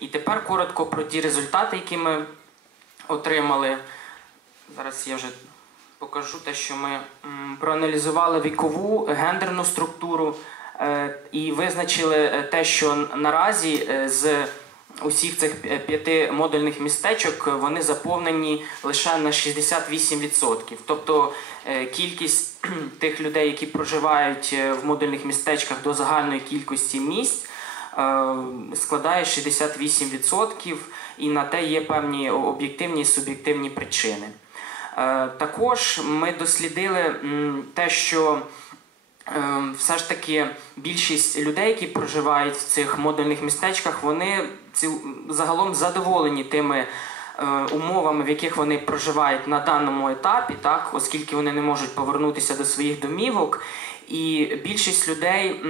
І тепер коротко про ті результати, які ми отримали. Зараз я вже покажу те, що ми проаналізували вікову гендерну структуру е, і визначили е, те, що наразі е, з усіх цих п'яти модульних містечок вони заповнені лише на 68%. Тобто кількість тих людей, які проживають в модульних містечках до загальної кількості місць, складає 68%, і на те є певні об'єктивні і суб'єктивні причини. Е, Також ми дослідили те, що е, все ж таки більшість людей, які проживають в цих модульних містечках, вони загалом задоволені тими е, умовами, в яких вони проживають на даному етапі, так, оскільки вони не можуть повернутися до своїх домівок. І більшість людей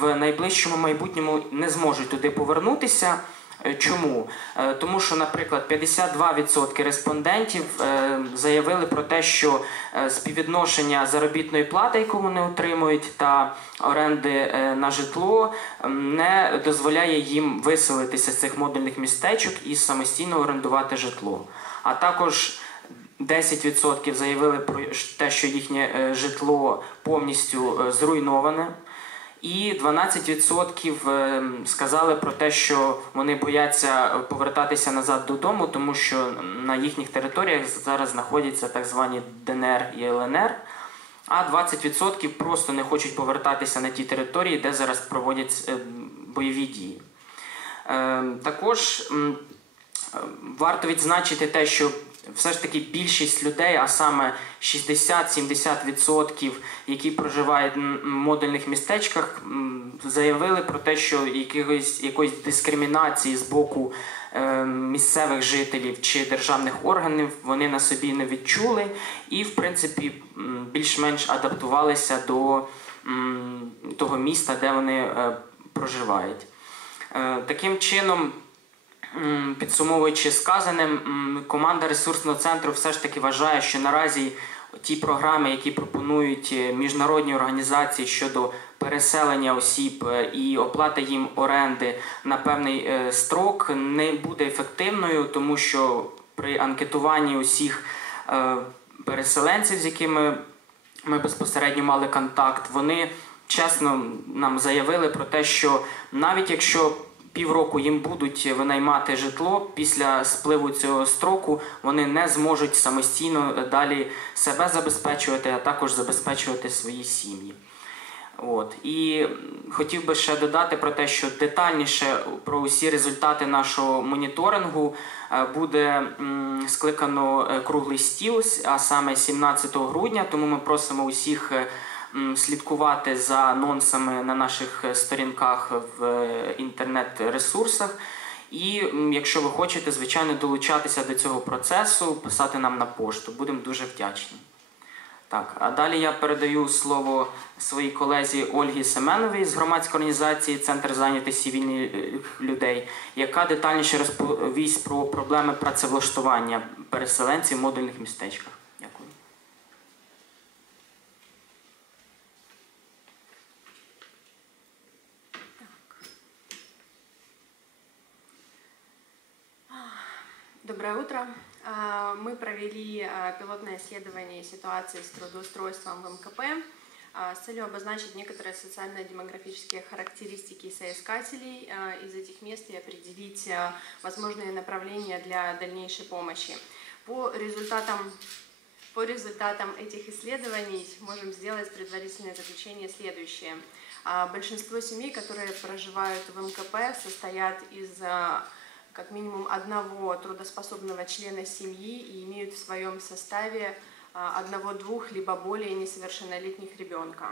в найближчому майбутньому не зможуть туди повернутися. Е, Чому? Е, Тому що, наприклад, 52% респондентів е, заявили про те, що співвідношення заробітної плати, яку вони отримують, та оренди на житло не дозволяє їм виселитися з цих модульних містечок і самостійно орендувати житло. А також 10% заявили про те, що їхнє е, житло повністю е, зруйноване. І 12% е, сказали про те, що вони бояться повертатися назад додому, тому що на їхніх територіях зараз знаходяться так звані ДНР і ЛНР. А 20% просто не хочуть повертатися на ті території, де зараз проводять бойові дії. Е, Також варто відзначити те, що все ж таки більшість людей, а саме 60-70%, які проживають в модульних містечках, заявили про те, що якоїсь, якоїсь дискримінації з боку е, місцевих жителів чи державних органів вони на собі не відчули і, в принципі, більш-менш адаптувалися до м, того міста, де вони е, проживають. Е, Таким чином, підсумовуючи сказаним, команда ресурсного центру все ж таки вважає, що наразі ті програми, які пропонують е, міжнародні організації щодо переселення осіб е, і оплати їм оренди на певний е, строк, не буде ефективною, тому що при анкетуванні усіх переселенців, з якими ми безпосередньо мали контакт, вони чесно нам заявили про те, що навіть якщо півроку їм будуть винаймати житло після спливу цього строку, вони не зможуть самостійно далі себе забезпечувати, а також забезпечувати свої сім'ї. От і хотів би ще додати про те, що детальніше про усі результати нашого моніторингу е, буде скликано е, круглий стіл, а саме 17 грудня. Тому ми просимо усіх е, слідкувати за анонсами на наших е, сторінках в е, інтернет-ресурсах. І якщо ви хочете, звичайно, долучатися до цього процесу, писати нам на пошту. Будемо дуже вдячні. Так, а далі я передаю слово своїй колезі Ольгі Семеновій з громадської організації Центр зайнятості вільних людей, яка детальніше розповість про проблеми працевлаштування переселенців в модульних містечках. Доброе утро. А, Мы провели а, пилотное исследование ситуации с трудоустройством в МКП а, с целью обозначить некоторые социально-демографические характеристики соискателей из этих мест и определить возможные направления для дальнейшей помощи. По результатам, по результатам этих исследований можем сделать предварительное заключение следующее. Большинство семей, которые проживают в МКП, состоят из как минимум одного трудоспособного члена семьи и имеют в своем составе а, одного-двух либо более несовершеннолетних ребенка.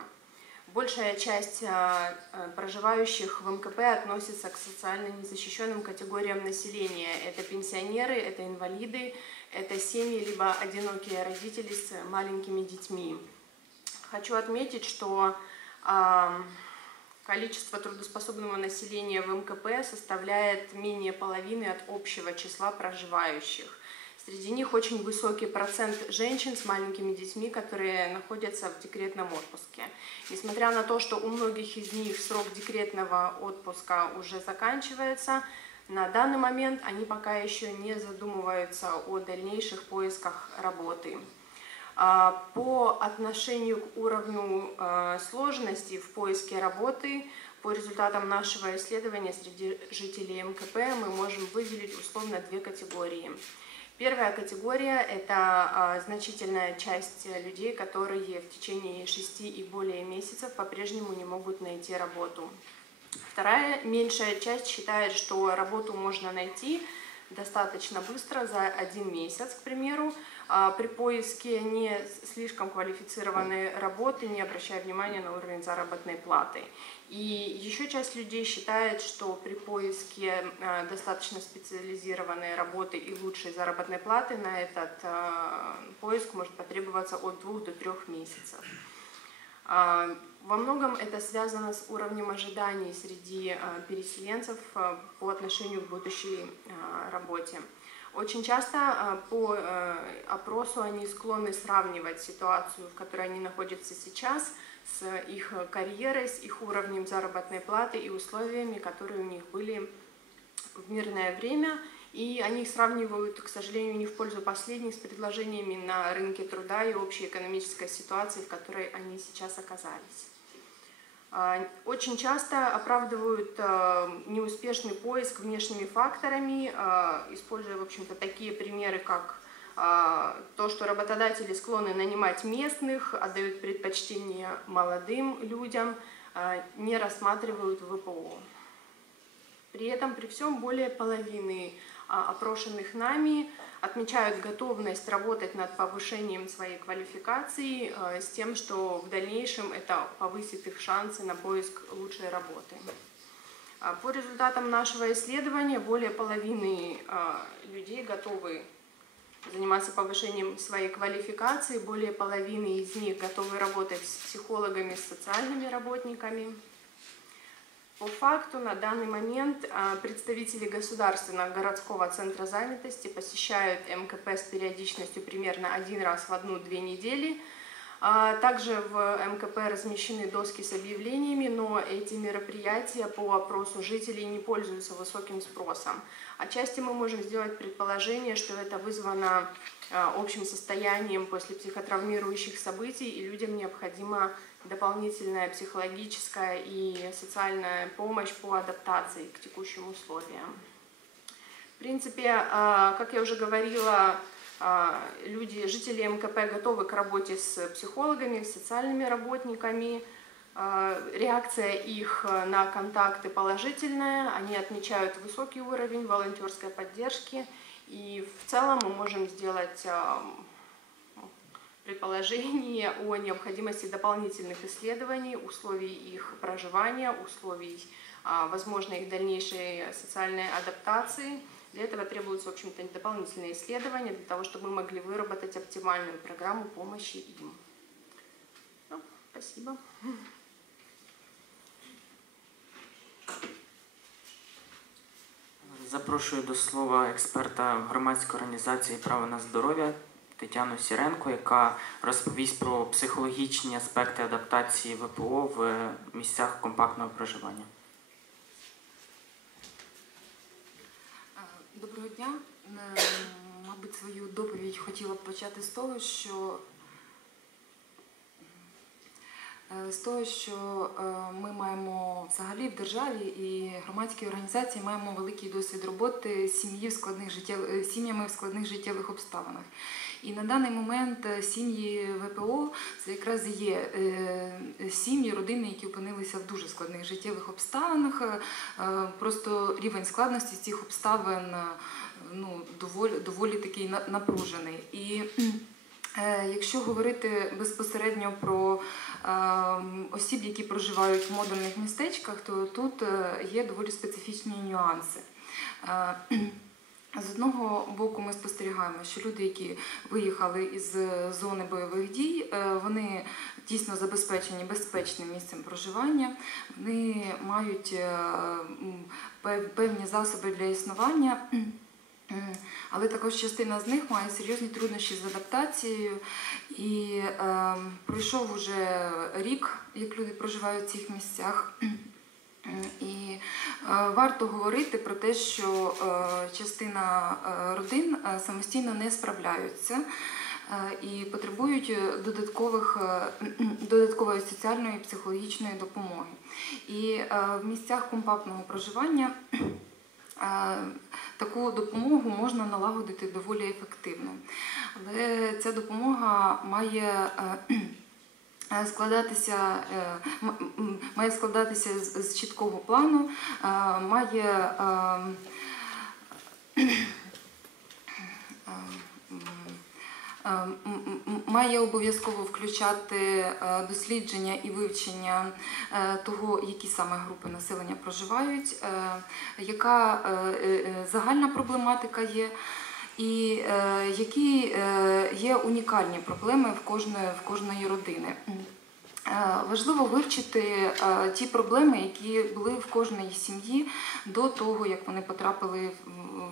Большая часть а, а, проживающих в МКП относится к социально незащищенным категориям населения. Это пенсионеры, это инвалиды, это семьи либо одинокие родители с маленькими детьми. Хочу отметить, что Количество трудоспособного населения в МКП составляет менее половины от общего числа проживающих. Среди них очень высокий процент женщин с маленькими детьми, которые находятся в декретном отпуске. Несмотря на то, что у многих из них срок декретного отпуска уже заканчивается, На данный момент они пока еще не задумываются о дальнейших поисках работы. А, По отношению к уровню э, сложности в поиске работы, по результатам нашего исследования среди жителей МКП мы можем выделить условно две категории. Первая категория – это а, значительная часть людей, которые в течение шести и более месяцев по-прежнему не могут найти работу. Вторая, меньшая часть считает, что работу можно найти достаточно быстро, за один месяц, к примеру, а, при поиске не слишком квалифицированной работы, не обращая внимания на уровень заработной платы. И еще часть людей считает, что при поиске а, достаточно специализированной работы и лучшей заработной платы на этот а, поиск может потребоваться от двух до трех месяцев. А, Во многом это связано с уровнем ожиданий среди а, переселенцев а, по отношению к будущей а, работе. Очень часто а, по э, опросу они склонны сравнивать ситуацию, в которой они находятся сейчас, с их карьерой, с их уровнем заработной платы и условиями, которые у них были в мирное время. И они их сравнивают, к сожалению, не в пользу последних, с предложениями на рынке труда и общей экономической ситуации, в которой они сейчас оказались. А, Очень часто оправдывают а, неуспешный поиск внешними факторами, а, используя, в общем-то, такие примеры, как а, то, что работодатели склонны нанимать местных, отдают предпочтение молодым людям, не рассматривают ВПО. При этом, при всем, более половины опрошенных нами отмечают готовность работать над повышением своей квалификации а, с тем, что в дальнейшем это повысит их шансы на поиск лучшей работы. А, По результатам нашего исследования более половины а, людей готовы заниматься повышением своей квалификации, более половины из них готовы работать с психологами, с социальными работниками. По факту на данный момент а, представители Государственного городского центра занятости посещают МКП с периодичностью примерно один раз в одну-две недели. А, Также в МКП размещены доски с объявлениями, но эти мероприятия по опросу жителей не пользуются высоким спросом. Отчасти мы можем сделать предположение, что это вызвано а, общим состоянием после психотравмирующих событий, и людям необходима дополнительная психологическая и социальная помощь по адаптации к текущим условиям. В принципе, а, как я уже говорила, а, люди, жители МКП готовы к работе с психологами, с социальными работниками. А, Реакция их на контакты положительная, они отмечают высокий уровень волонтерской поддержки. И в целом мы можем сделать предположение о необходимости дополнительных исследований, условий их проживания, условий а, возможной их дальнейшей социальной адаптации. Для этого требуются, в общем-то, дополнительные исследования для того, чтобы мы могли выработать оптимальную программу помощи им. Ну, спасибо. Запрошую до слова експерта громадської організації Право на здоров'я Тетяну Сіренко, яка розповість про психологічні аспекти адаптації ВПО в місцях компактного проживання. Е, Доброго дня. Е, Мабуть, свою доповідь хотіла б почати з того, що е, з того, що ми маємо взагалі в державі і громадські організації маємо великий досвід роботи з сім'ями в складних життєвих обставинах. І на даний момент е, сім'ї ВПО це якраз є е, сім'ї, родини, які опинилися в дуже складних життєвих обставинах. Е, е, Просто рівень складності цих обставин е, ну, доволі, доволі такий напружений. І е, якщо говорити безпосередньо про е, осіб, які проживають в модульних містечках, то тут е, є доволі специфічні нюанси. Е, З одного боку, ми спостерігаємо, що люди, які виїхали із зони бойових дій, е, вони дійсно забезпечені безпечним місцем проживання, вони мають е, певні засоби для існування. Але також частина з них має серйозні труднощі з адаптацією. І е, пройшов уже рік, як люди проживають в цих місцях. М, І е, варто говорити про те, що е, частина е, родин е, самостійно не справляються е, і потребують е, додаткових, е, додаткової соціальної і психологічної допомоги. І е, в місцях компактного проживання е, таку допомогу можна налагодити доволі ефективно. Але ця допомога має е, е, складатися, е, м- м- має складатися з, чіткого плану, е, має е, е, е, має обов'язково включати е, дослідження і вивчення е, того, які саме групи населення проживають, е, яка е, е, загальна проблематика є. І е, які е, є унікальні проблеми в кожної, в кожної родини. Е, Важливо вивчити ті проблеми, які були в кожної сім'ї до того, як вони потрапили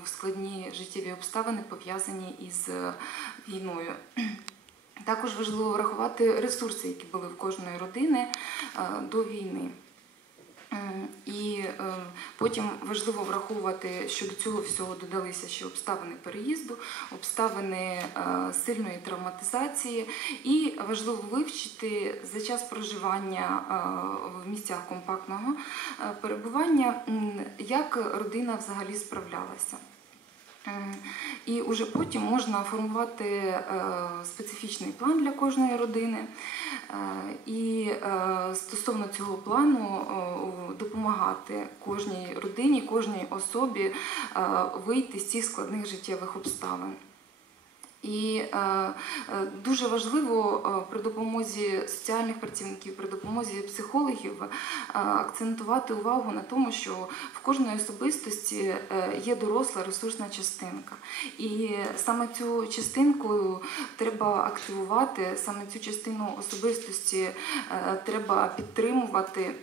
в- складні життєві обставини, пов'язані із війною. Також важливо врахувати ресурси, які були в кожної родини до війни. І е, потім важливо враховувати, що до цього всього додалися ще обставини переїзду, обставини е, сильної травматизації, і важливо вивчити за час проживання е, в місцях компактного перебування, як родина взагалі справлялася. І вже потім можна формувати е, специфічний план для кожної родини. Е, І е, стосовно цього плану допомагати кожній родині, кожній особі вийти з цих складних життєвих обставин. І е, е, дуже важливо е, при допомозі соціальних працівників, при допомозі психологів акцентувати увагу на тому, що в кожної особистості є доросла ресурсна частинка. І саме цю частинку треба активувати, саме цю частину особистості треба підтримувати.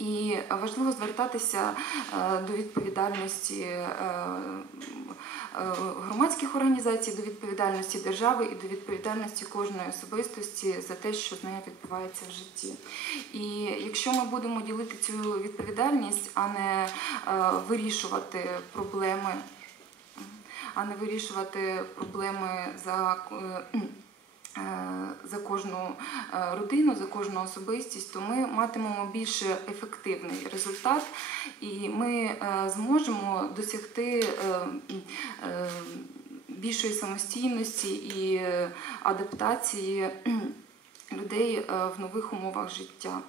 І важливо звертатися е, до відповідальності е, е, громадських організацій, до відповідальності держави і до відповідальності кожної особистості за те, що з нею відбувається в житті. І якщо ми будемо ділити цю відповідальність, а не вирішувати проблеми, а не вирішувати проблеми за. Е, За кожну е, родину, за кожну особистість, то ми матимемо більш ефективний результат, і ми е, зможемо досягти більшої самостійності і адаптації людей в нових умовах життя.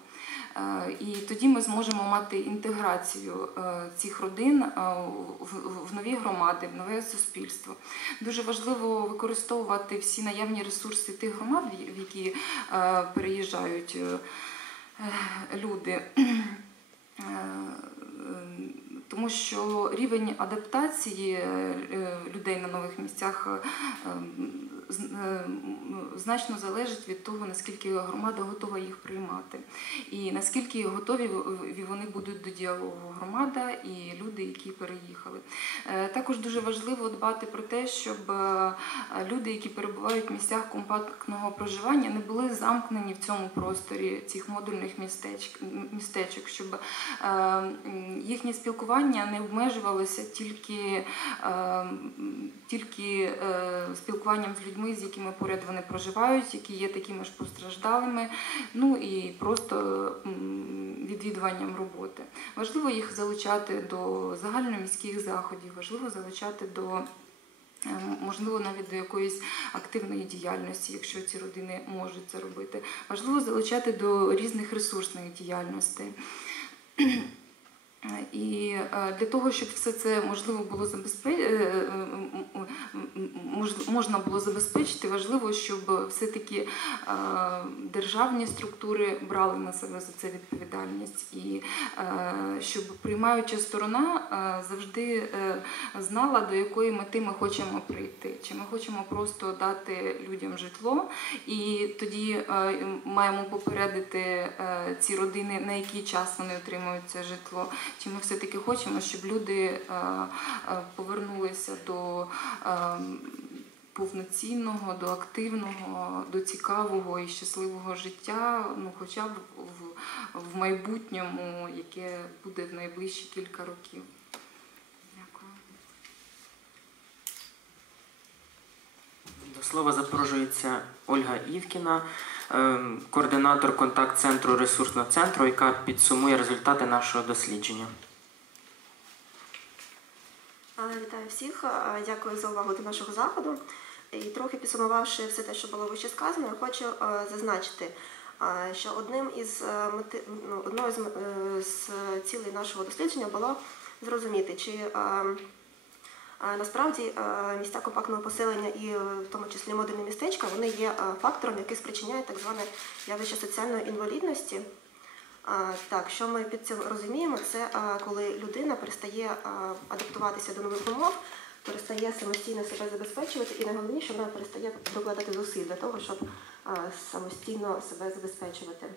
Е, І тоді ми зможемо мати інтеграцію е, цих родин е, в- нові громади, в нове суспільство. Дуже важливо використовувати всі наявні ресурси тих громад, в які переїжджають люди. Тому що рівень адаптації людей на нових місцях значно залежить від того, наскільки громада готова їх приймати, і наскільки готові вони будуть до діалогу громада і люди, які переїхали. Е, Також дуже важливо дбати про те, щоб е, люди, які перебувають в місцях компактного проживання, не були замкнені в цьому просторі цих модульних містечок, щоб е, їхнє спілкування не обмежувалося тільки, е, тільки е, спілкуванням з людьми, з якими поряд вони проживають, які є такими ж постраждалими, ну і просто відвідуванням роботи. Важливо їх залучати до загальноміських заходів, важливо залучати до. е, Можливо, навіть до якоїсь активної діяльності, якщо ці родини можуть це робити. Важливо залучати до різних ресурсних діяльностей. І е, для того, щоб все це можливо було забезпечити, можна було забезпечити, важливо, щоб все-таки е, державні структури брали на себе за це відповідальність, і е, щоб приймаюча сторона е, завжди е, знала, до якої мети ми хочемо прийти. Чи ми хочемо просто дати людям житло, і тоді е, маємо попередити е, ці родини, на який час вони отримують це житло. Чи ми все-таки хочемо, щоб люди е, е, повернулися до е, повноцінного, до активного, до цікавого і щасливого життя, ну хоча б в майбутньому, яке буде в найближчі кілька років. Дякую. До слова запрошується Ольга Івкіна, координатор контакт-центру ресурсного центру, яка підсумує результати нашого дослідження. Вітаю всіх, дякую за увагу до нашого заходу. І трохи підсумувавши все те, що було вище сказано, я хочу е, зазначити, що одним із е, ну, одною з, е, цілей нашого дослідження було зрозуміти, чи е, е, насправді е, місця компактного поселення і е, в тому числі модульні містечка вони є е, фактором, який спричиняє так зване явище соціальної інвалідності. Так, що ми під цим розуміємо, це коли людина перестає адаптуватися до нових умов, перестає самостійно себе забезпечувати, і найголовніше, вона перестає докладати зусиль для того, щоб самостійно себе забезпечувати.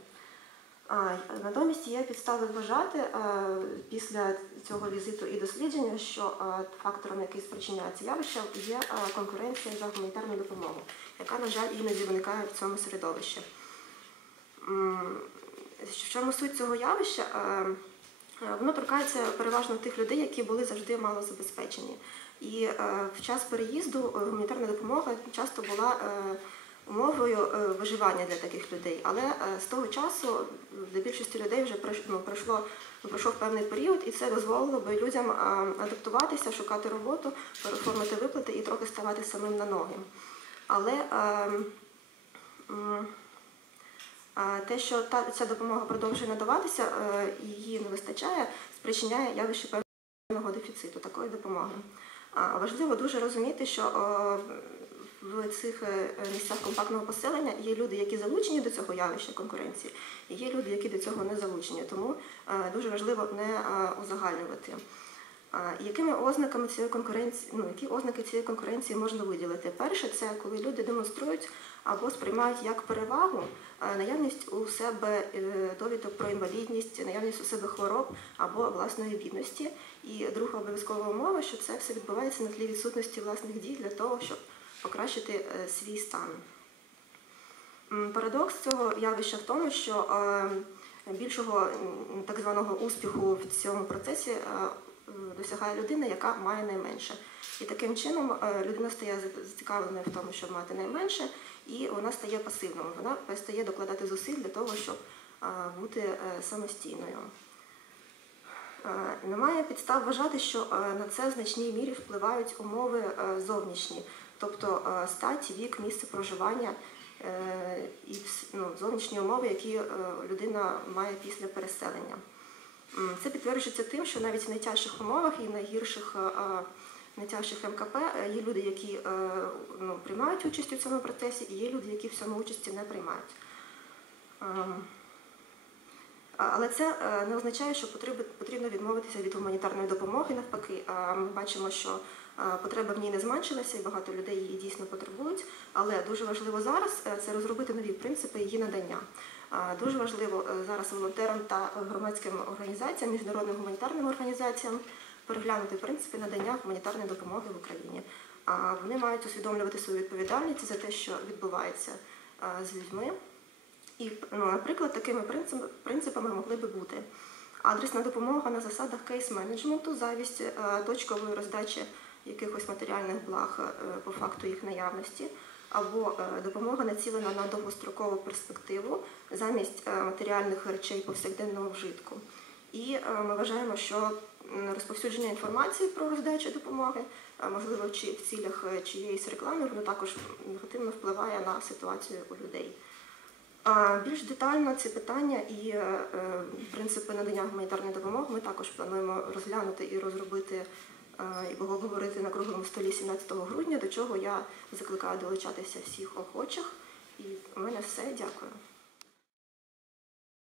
Натомість є підстави вважати а, після цього візиту і дослідження, що а, фактором, який спричиняє це явище, є а, конкуренція за гуманітарну допомогу, яка, на жаль, іноді виникає в цьому середовищі. В чому суть цього явища? Е, е, Воно торкається переважно тих людей, які були завжди мало забезпечені. І е, в час переїзду е, гуманітарна допомога часто була умовою е, виживання для таких людей. Але е, з того часу для більшості людей вже ну, пройшов певний період, і це дозволило би людям е, адаптуватися, шукати роботу, переформити виплати і трохи ставати самим на ноги. Але Те, що та ця допомога продовжує надаватися, її не вистачає, спричиняє явище певного дефіциту такої допомоги. Важливо дуже розуміти, що в цих е, місцях компактного поселення є люди, які залучені до цього явища конкуренції, і є люди, які до цього не залучені. Тому е, дуже важливо не е, узагальнювати. Якими ознаками цієї конкуренції, ну які ознаки цієї конкуренції можна виділити? Перше, це коли люди демонструють або сприймають як перевагу наявність у себе довідок про інвалідність, наявність у себе хвороб або власної бідності. І друга обов'язкова умова, що це все відбувається на тлі відсутності власних дій для того, щоб покращити е, свій стан. Парадокс цього явища в тому, що е, більшого так званого успіху в цьому процесі е, досягає людина, яка має найменше. І таким чином людина стає зацікавленою в тому, щоб мати найменше, і вона стає пасивною. Вона перестає докладати зусиль для того, щоб бути самостійною. Немає підстав вважати, що на це в значній мірі впливають умови зовнішні, тобто е, стать, вік, місце проживання е, і ну, зовнішні умови, які е, людина має після переселення. Це підтверджується тим, що навіть в найтяжчих умовах і в найгірших найтяжчих МКП є люди, які ну, приймають участь у цьому процесі, і є люди, які в цьому участі не приймають. Але це е, не означає, що потрібно- відмовитися від гуманітарної допомоги. Навпаки, ми бачимо, що потреба в ній не зменшилася, і багато людей її дійсно потребують. Але дуже важливо зараз е, це розробити нові принципи її надання. Дуже важливо е, зараз волонтерам та громадським організаціям, міжнародним гуманітарним організаціям переглянути принципи надання гуманітарної допомоги в Україні. Вони мають усвідомлювати свою відповідальність за те, що відбувається з людьми. І, ну, наприклад, такими принципами могли би бути адресна допомога на засадах кейс-менеджменту, завість е, точкової роздачі якихось матеріальних благ е, по факту їх наявності, або е, допомога націлена на довгострокову перспективу замість матеріальних речей повсякденного вжитку. І ми вважаємо, що розповсюдження інформації про роздачу допомоги, можливо, чи в цілях чиєїсь реклами, воно також негативно впливає на ситуацію у людей. Більш детально ці питання і е, е, принципи надання гуманітарної допомоги ми також плануємо розглянути і розробити е, і поговорити на круглому столі 17 грудня, до чого я закликаю долучатися всіх охочих. І у мене все. Дякую.